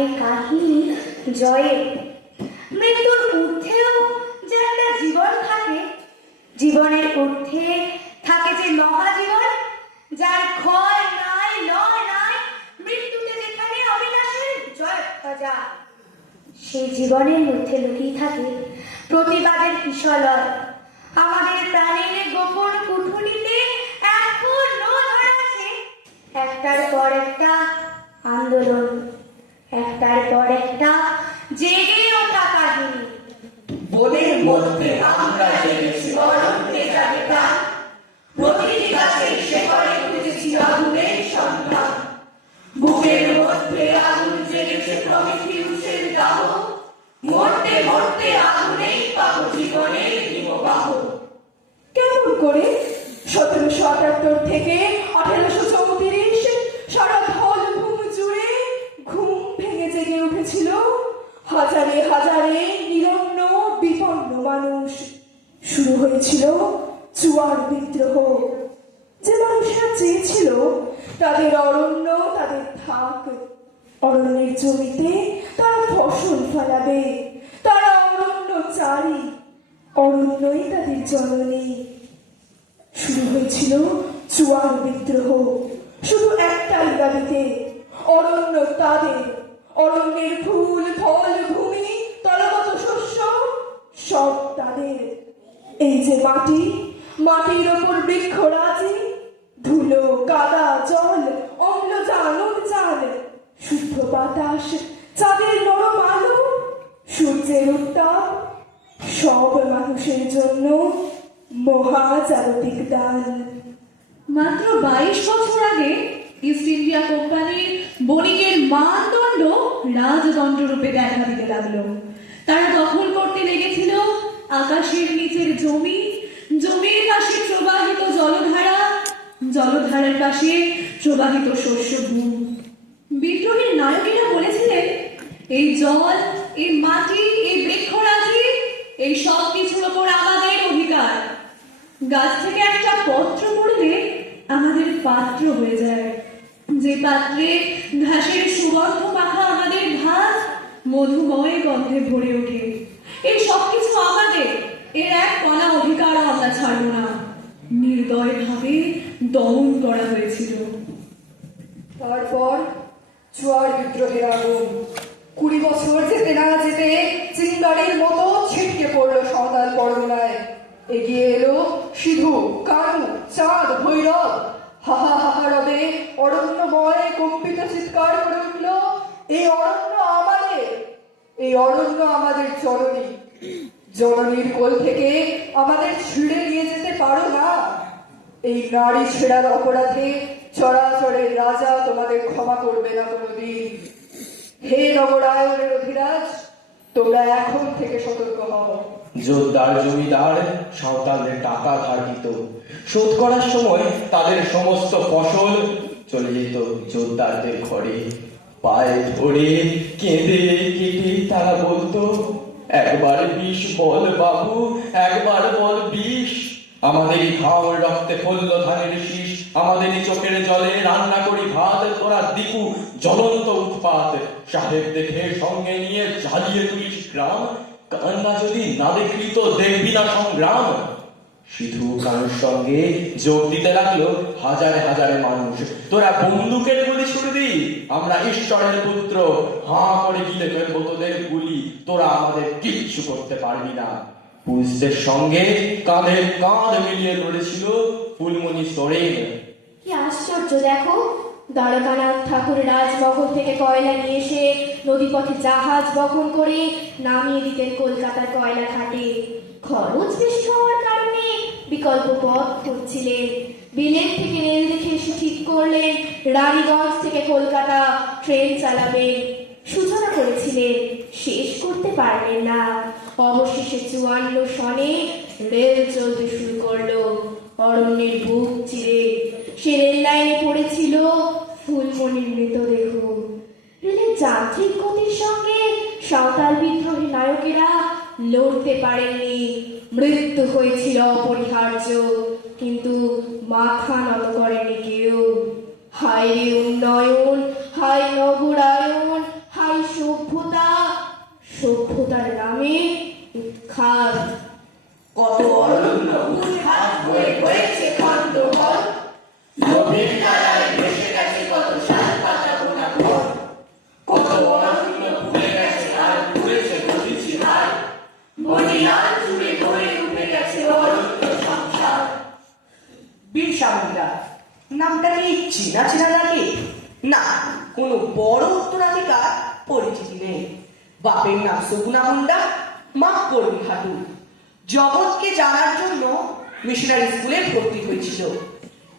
সংগ্রামের কাহিনী জয়ের। মৃত্যুর ঊর্ধ্বেও যে একটা জীবন থাকে, জীবনের ঊর্ধ্বে থাকে যে মহাজীবন, যার ক্ষয় নাই, লয় নাই, মৃত্যুতে যেখানে অবিনাশের জয় খোঁজা। সেই জীবনের মধ্যে লুকিয়ে থাকে প্রতিবাদের কিশলয়। আমাদের প্রাণের গোপন কুঠুরিতে এখনো ধরা আছে একটার পর একটা আন্দোলন, একটার পর একটা জেগে ওঠা কাহিনী। বনের মধ্যে আমরা জেগেছি অরণ্যে যাবে প্রাণ, প্রতিটি গাছের শেকড়ে খুঁজেছি আগুনের সন্ধান। বুকের মধ্যে আগুন জেগেছে প্রমিথিউসের দাহ, মরতে মরতে আগুনেই পাবো জীবনের হিমবাহ। কেমন করে 1778 থেকে 1834 সারা ধলভূম জুড়ে ঘুম ভেঙে জেগে উঠেছিল হাজারে হাজারে নিরন্ন বিপন্ন মানুষ। শুরু হয়েছিল জুয়ার বিদ্রোহ। যে মানুষরা চেয়েছিল তাদের অরণ্য তাদের থাক, অরণ্যের জমিতে তারা ফসল ফলাবে, তারা অরণ্য চারি, অরণ্যই তাদের জননী। শুরু হয়েছিল জুয়ার বিদ্রোহ শুধু একটাই দাবিতে, অরণ্য তাদের, অরণ্যের ফুল ফল ভূমি তলগত শস্য সব তাদের। এই যে মাটি, মাটির ওপর বৃক্ষরাজি, ধুলো কাদা জল অম্লজান উজ্জাল, শুদ্ধ বাতাস, চাঁদের নরম আলো, সূর্যের উত্তাপ, সব মানুষের জন্য মহাজাগতিক দান। মাত্র 22 বছর আগে ইস্ট ইন্ডিয়া কোম্পানির বণিকের মানদণ্ড রাজদণ্ড রূপে দেখা দিতে লাগলো। তারা দখল করতে লেগেছিল আকাশের নিচের জমি, জমির পাশে প্রবাহিত জলধারা, জলধারার পাশে প্রবাহিত শস্য ভূমি। বিদ্রোহীর নায়কেরা বলেছিলেন, এই জল, এই মাটি, এই বৃক্ষরাজি, এই সব কিছুর ওপর আমাদের অধিকার। গাছ থেকে একটা পত্র পড়লে আমাদের পাত্র হয়ে যায়, যে পাত্রে ঘাসের সুগন্ধ মাখা আমাদের ভাত মধুময় গন্ধে ভরে ওঠে। এই সবকিছু আমাদের, এর এক কণা অধিকার আমরা ছাড়ব না। নির্দয় ভাবে দমন করা হয়েছিল। তারপর জুয়ার বিদ্রোহের আগুন 20 বছর যেতে না যেতে চিঙ্গারির মতো ছিটকে পড়লো সাঁওতাল পরগনায়। এগিয়ে এলো সিধু, কানু, চাঁদ, ভৈরব। হাহা হাহারবে অরণ্যময় কম্পিত চিৎকার করে উঠল, এই অরণ্য আমাদের, এই অরণ্য আমাদের জননী। জননীর কোল থেকে আমাদের ছিঁড়ে নিয়ে যেতে পারো না। এই নারী ছেড়ার অপরাধে চরাচরের রাজা তোমাদের ক্ষমা করবে না কোনোদিন। হে নগরায়নের অধিরাজ, তোমরা এখন থেকে সতর্ক হও। জোরদার জমিদার সাঁওতালদের টাকা ধার দিত, শোধ করার সময় তাদের সমস্ত ফসল চলে যেত জোরদারদের ঘরে। পায়ে ধরে কেঁদে কেটে তারা বলতো, একবার বিষ বল বাবু, একবার বল বিষ। আমাদেরই ঘাম রক্তে ফলল ধানের শীষ, আমাদেরই চোখের জলে রান্না করি ভাত, তোরা দীপু জ্বলন্ত উৎপাত। সাহেব দেখে সঙ্গে নিয়ে জ্বালিয়ে তুলিস গ্রাম, কান্না যদি না দেখলি তো দেখবি না সংগ্রাম। সিধু কানুর সঙ্গে যোগ দিতে লাগলো হাজারে হাজারে মানুষ। তোরা বন্দুকের গুলি ছুড়ে দি, আমরা ঈশ্বরের পুত্র, হাঁ করে গিলে ফেলবো তোদের গুলি, তোরা আমাদের কিচ্ছু করতে পারবি না। পুলিশদের সঙ্গে কাঁধে কাঁধ মিলিয়ে লড়েছিল ফুলমণি সোরেন। কি আশ্চর্য দেখো, দ্বারকানাথ ঠাকুর রাজমহল থেকে কয়লা নিয়ে এসে নদীপথে জাহাজ বহন করে নামিয়ে দিতেন কলকাতার কয়লা ঘাটে। খরচ বেশি হওয়ার কারণে বিকল্প পথ খুঁজছিলেন। বিলেত থেকে রেল দেখে এসে ঠিক করলেন রানীগঞ্জ থেকে কলকাতা ট্রেন চালাবেন। সূচনা করেছিলেন, শেষ করতে পারলেন না। অবশেষে 54 সনে রেল চলতে শুরু করলো অরণ্যের বুক চিরে। সে রেল লাইনে পড়েছিল ফুলমণির মৃতদেহ। রেলের যান্ত্রিক গতির সঙ্গে সাঁওতাল বিদ্রোহী নায়কেরা লড়তে পারেননি। মৃত্যু হয়েছিল অপরিহার্য, কিন্তু মাথা নত করেনি কেউ। হায় রে উন্নয়ন, হায় নগরায়ন, হায় সভ্যতার নামে উৎখাত। কত অরণ্য উৎখাত হয়ে হয়েছে খণ্ডঘর, নদীর নালায় ভেসে গেছে কত শালপাতা বোনা ঘর, কত অরণ্য পুড়ে গেছে আর পুড়েছে প্রতিটি হার, বনিয়াল জুড়ে গড়ে উঠে গেছে অরণ্য সংসার। বিরসা মুন্ডা নামটা কি চেনা চেনা লাগে? না, কোনো বড় উত্তরাধিকার পরিচিতি নেই। বাপের নাম সগুনা মুন্ডা, মা কর্মী খাটু। জগৎকে জানার জন্য মিশনারি স্কুলে ভর্তি হয়েছিল।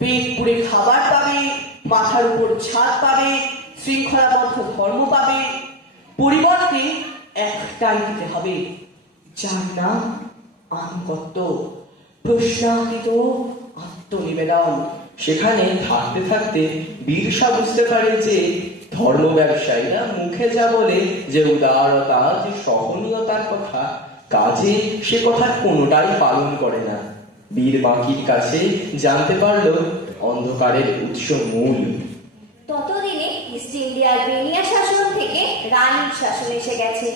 পেট পুড়ে খাবার পাবে, মাথার উপর ছাদ পাবে, শৃঙ্খলাবদ্ধ ধর্ম পাবে, পরিবর্তে একটাই দিতে হবে, যার নাম আনুগত্য, প্রশ্নাতীত আত্মনিবেদন। সেখানে থাকতে থাকতে বিরসা বুঝতে পারে যে ধর্ম ব্যবসায়ীরা মুখে যা বলে, যে উদারতা, যে সহনীয়তার কথা, কাজে সে কথা কোনোটাই পালন করে না। বীর বাঁকির কাছে জানতে পারল অন্ধকারের উৎস মূল। ততদিনে ইস্ট ইন্ডিয়ার বেনিয়া শাসন থেকে রানীর শাসন এসে গেছে।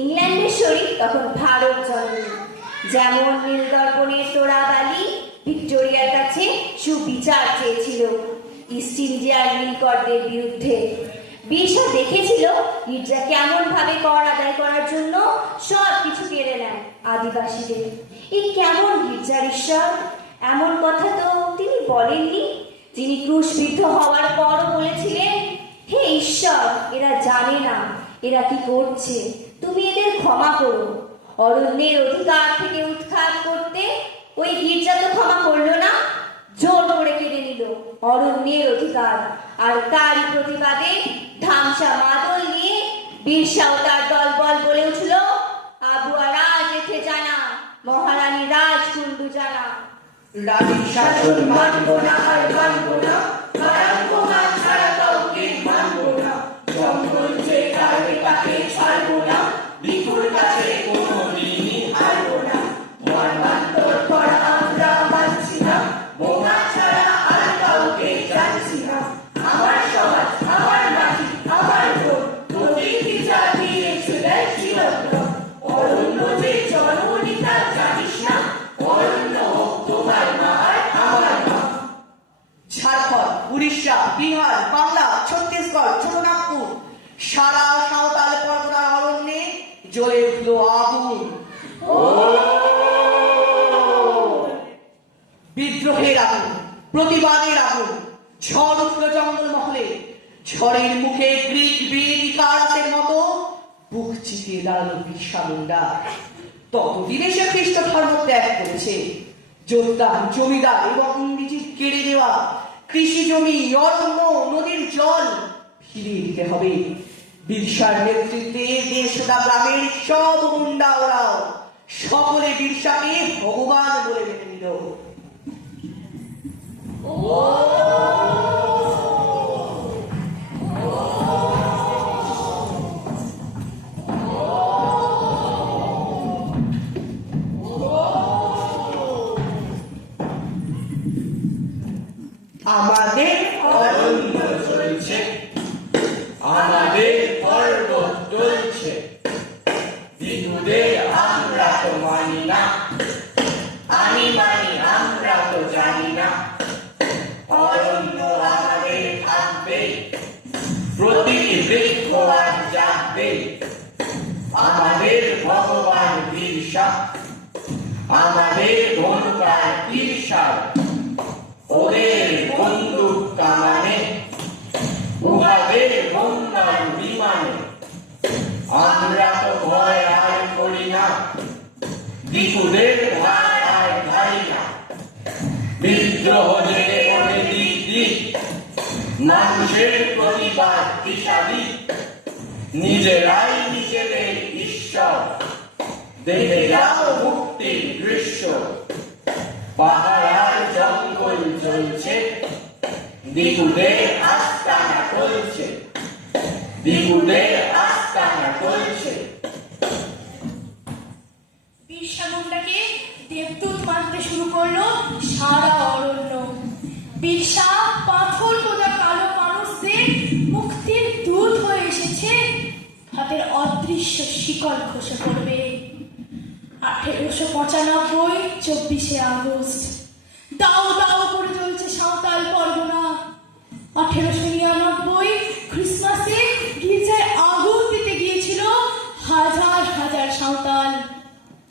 ইংল্যান্ডের শরীর তখন ভারত জননী। যেমন নীলদর্পণের তোড়াবালি ভিক্টোরিয়ার কাছে সুবিচার চেয়েছিল ইস্ট ইন্ডিয়ার নীলকরদের বিরুদ্ধে। বিরসা দেখেছিল গির্জা কেমন ভাবে কর আদায় করার জন্য সব কিছু কেড়ে নেয় আদিবাসীদের। এই কেমন গির্জার ঈশ্বর? এমন কথা তো তিনি বলেননি, যিনি ক্রুশবিদ্ধ হওয়ার পরও বলেছিলেন, হে ঈশ্বর, এরা জানে না এরা কি করছে, তুমি এদের ক্ষমা করো। অরণ্যের অধিকার থেকে উৎখাত করতে ওই গির্জা তো ক্ষমা করলো না, জোর করে কেড়ে নিল অরণ্যের অধিকার। আর তারই প্রতিবাদে ধামসা মাদল নিয়ে বিরসা ও তার দলবল বলে উঠল, আবুয়া রাজ এথে জানা, মহারানী রাজকুণ্ডু জানা। রানীর শাসন মানব না আর মানব না, কারাঙ্গমা ছাড়া কাউকে মানব না, জঙ্গল যে কারবে তাকে ছাড়ব না, ভিখুর কাছে কোনো দিনই হারব না, ধর্মান্তর করা আমরা মানছি না, বোমা ছাড়া আর কাউকে জানছি না। আমার সমাজ, আমার মাটি, আমার ভোট, প্রতিটি জাতি এসে চিরন্তন। অরণ্য যে জননী তা জানিস না, অরণ্য তোমার মা আর আমার মা। ঝাড়খণ্ড, উড়িষ্যা, বিহার, বাংলা, ছত্তিশগড়, ছোটনাগপুর, সারা সাঁওতাল পরগনার অরণ্যে জ্বলে উঠল আগুন। বিদ্রোহের আগুন, প্রতিবাদের আগুন। ঝড় উঠল জঙ্গল মহলে, ঝড়ের মুখে গ্রিক বীর ইকারাসের মতো বুক চিতিয়ে দাঁড়ালো বিরসা মুন্ডা। ততদিনে সে খ্রিস্ট ধর্ম ত্যাগ করেছে। যোদ্ধা, জমিদার এবং ইংরেজির কেড়ে দেওয়া কৃষি জমি, অরণ্য, নদীর জল ফিরিয়ে দিতে হবে। বিরসার নেতৃত্বে দেশটা গ্রামের সব মুন্ডা ওরাও সকলে বিরসাকে ভগবান বলে মেনে নিল। আমাদের অরণ্য চলছে, আমাদের পর্বত চলছে, বিহুদের আমরা তো মানি না, আমি মানি আমরা তো জানি না। অরণ্য আমাদের থাকবে, প্রতিটি বৃক্ষ আর জাগবে। আমাদের ভগবান বিরসা, আমাদের ধনুকার ঈর্ষার, ওদের বন্দুক কামানে, উহাদের বন্যার বিমানে। আমরা তো ভয় আর করি না, বিপুদের ভার আর ধারি না। বিদ্রোহ জেগে ওঠে দিক দিক, মানুষের প্রতিবাদ বিষাদী। নিজেরাই নিজেদের ঈশ্বর, দেখে যাও মুক্তির দৃশ্য। পাহাড় আর জঙ্গল চলছে, বিপুদের আস্তানা চলছে, বিপুদের আস্তানা চলছে। বিরসা মুন্ডাকে দেবদূত মানতে শুরু করলো সারা অরণ্য। বিরসা পাথর কোদা কালো মানুষদের মুক্তির দূত হয়ে এসেছে। হাতের অদৃশ্য শিকল খসে পড়বে। 1895 24শে আগস্ট দাও দাও করে চলছে সাঁওতাল পরগনা। 1899 ক্রিসমাসে গির্জায় আগুন দিতে গিয়েছিল হাজার হাজার সাঁওতাল।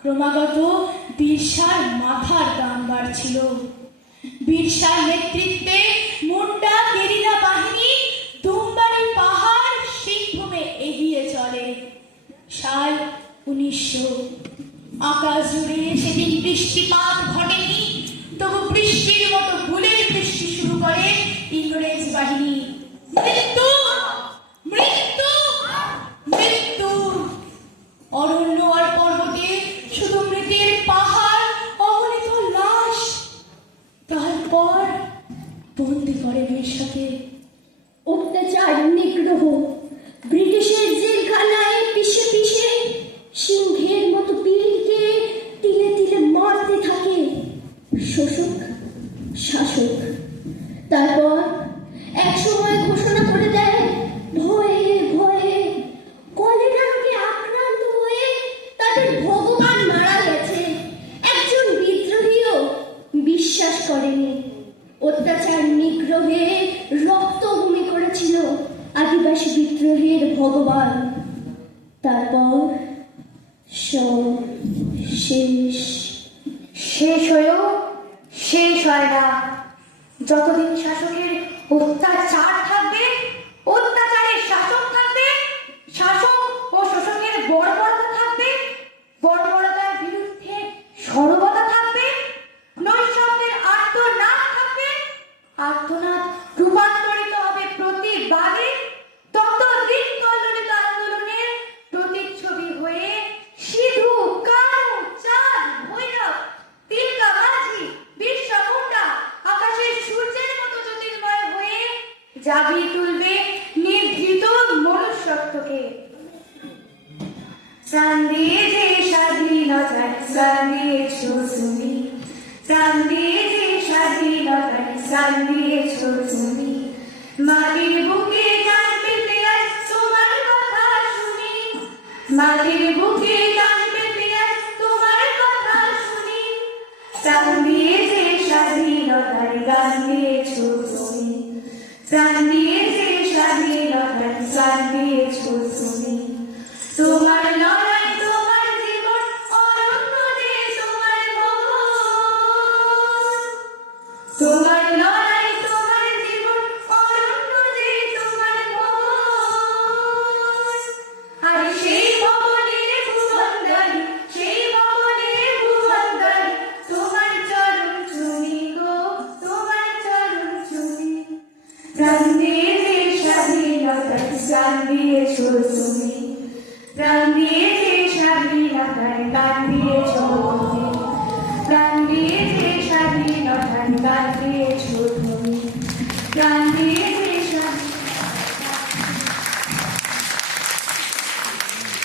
ক্রমাগত বিরসার মাথার দাম বাড়ছিল। বিরসার নেতৃত্বে মুন্ডা গেরিলা বাহিনী দুমবাড়ি পাহাড় সিংভূমে এগিয়ে চলে। সাল 1900। আকাশ জুড়ে সেদিন বৃষ্টিপাত ঘটেনি, তবু বৃষ্টির মতো বুলের বৃষ্টি শুরু করে ইংরেজ বাহিনী। মৃত্যু মৃত্যু মৃত্যু। অরণ্য আর পর্বতে শুধু মৃতের পাহাড়, অগণিত লাশ। তারপর বন্দি করে বিরসাকে। অত্যাচার, নিগ্রহ, ব্রিটিশের জেলখানায় পিষে পিষে সিংহের মতো পীরকে তিলে তিলে মারতে থাকে শোষক শাসক। তারপর এক সময় ঘোষণা করে দেয়, ভয়ে ভয়ে কলেরা রোগে আক্রান্ত হয়ে তাদের ভগবান মারা গেছে। একজন বিদ্রোহীও বিশ্বাস করেনি। অত্যাচার নিগ্রহে রক্তভূমি করেছিল আদিবাসী বিদ্রোহের ভগবান। তারপর সব শেষ। শেষ হয়েও শেষ হয় না। যতদিন শাসকের অত্যাচার থাকবে, অত্যাচারের শাসক থাকবে, শাসক ও শোষকের বর্বরতা থাকবে, বর্বরতার বিরুদ্ধে সরবতা থাকবে, নৈশব্দের আর্তনাদ থাকবে, আর্তনাদ রূপান্তরিত হবে প্রতিবাদে, ততদিন কল্লোলিত আন্দোলনের প্রতিচ্ছবি হয়ে সিধু, কানু, চাঁদ, ভৈরব, তিলকা মাঝি, বিরসা মুন্ডা আকাশের সূর্যের মতো জ্যোতির্ময় হয়ে জাগিয়ে তুলবে নিভৃত মনুষ্যত্বকে। প্রাণ দিয়ে যে স্বাধীনতায় প্রাণ দিয়েছ তুমি, প্রাণ দিয়ে যে স্বাধীনতায় প্রাণ দিয়েছ তুমি, মাটির বুকে গান পেতে আজ তোমার কথা শুনি, মাটির বুকে গান পেতে আজ তোমার কথা শুনি, প্রাণ দিয়ে যে স্বাধীনতায় গান দিয়েছ তুমি, প্রাণ দিয়ে যে স্বাধীনতায় প্রাণ দিয়েছ তুমি। তোমার লড়াই, তোমার জীবন অরণ্য যে তোমার ভবন, তোমার লড়াই, তোমার জীবন অরণ্য যে তোমার ভবন। আর সেই ভবনের ভুবনদারি, সেই ভবনের ভুবনদারি তোমার চরণ চুমি গো, তোমার চরণ চুমি। প্রাণ দিয়ে যে স্বাধীনতায় প্রাণ দিয়েছ তুমি, প্রাণ দিয়ে যে স্বাধীনতায় প্রাণ দিয়েছ তুমি, প্রাণ দিয়ে যে স্বাধীনতায় প্রাণ দিয়েছ তুমি, প্রাণ দিয়ে